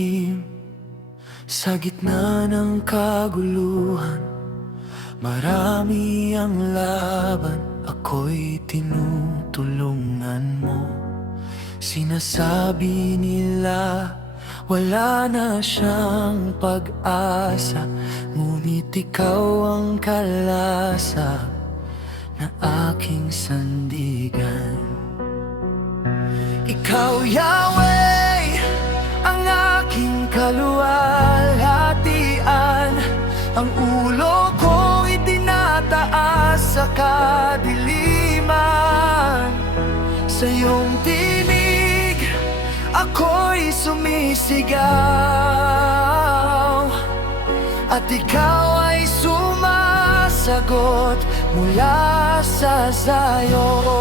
lihim sa gitna ng kaguluhan. Marami ang laban, ako'y tinutulungan mo. Sinasabi nila wala na siyang pag-asa, ngunit ikaw ang kalasa na aking sandigan. Ikaw, Yahweh, ang aking kaluwalhatian. Ang ulo kong itinataas sa kadiliman. Sa iyong tinig, ako'y sumisigaw, at ikaw ay sumasagot mula sa Zion.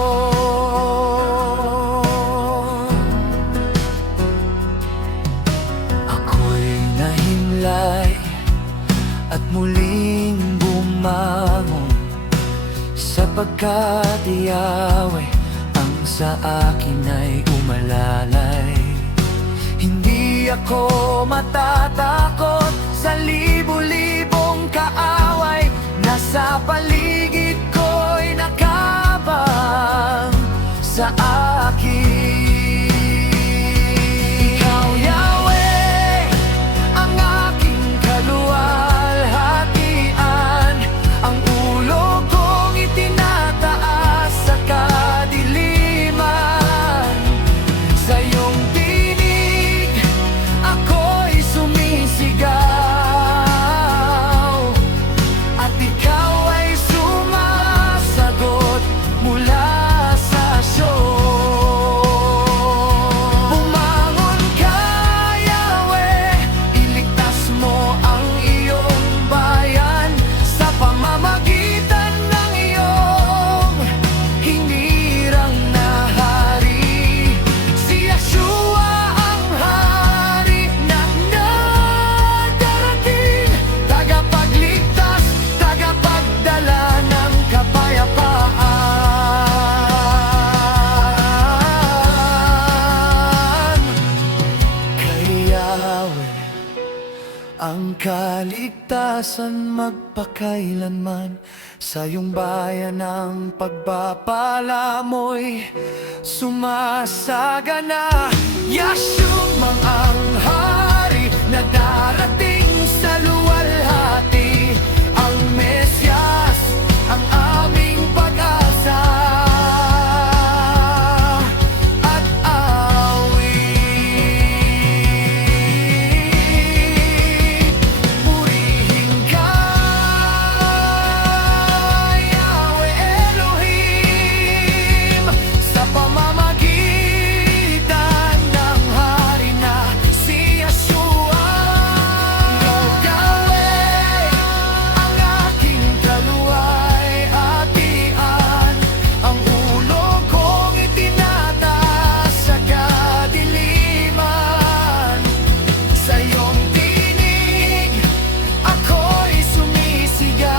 Ako'y nahimlay at muling bumangon, sapagkat Yahweh ang sa akin ay umalalay. Hindi ako matatakot sa libu-libong kaaway, nasa paligid ko'y nakabang sa akin. Ikaw, Yahweh, ang aking kaluwalhatian. Ang ulo kong itinataas sa kadiliman. Sa iyong tinig, ako'y sumisigaw, at ikaw ay sumasagot mula sa Zion. Bumangon ka, Yahweh, iligtas mo ang iyong bayan sa pamamagitan ng iyong hinirang na hari. Si Yeshua ang hari na darating, tagapagligtas, tagapagdala ng kapayapaan. Kay Yahweh ang kaligtasan magpakailanman. Sa iyong bayan ang pagpapala mo'y sumasagana. Yeshua ang hari na darating sa luwalhati, ang Mesyas, ang aming pag-asa at awit. Purihin ka, Yahweh Elohim, sa pamamagitan ng hari na si Yeshua. Yahweh, ang aking kaluwalhatian. Ang ulo kong itinataas sa kadiliman. Sa iyong tinig, ako'y sumisigaw,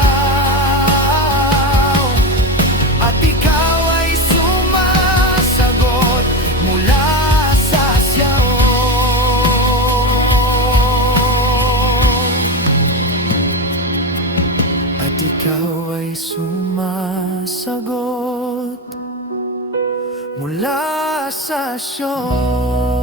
at ikaw ay sumasagot mula sa Zion. At ikaw ay sumasagot mula sa Zion.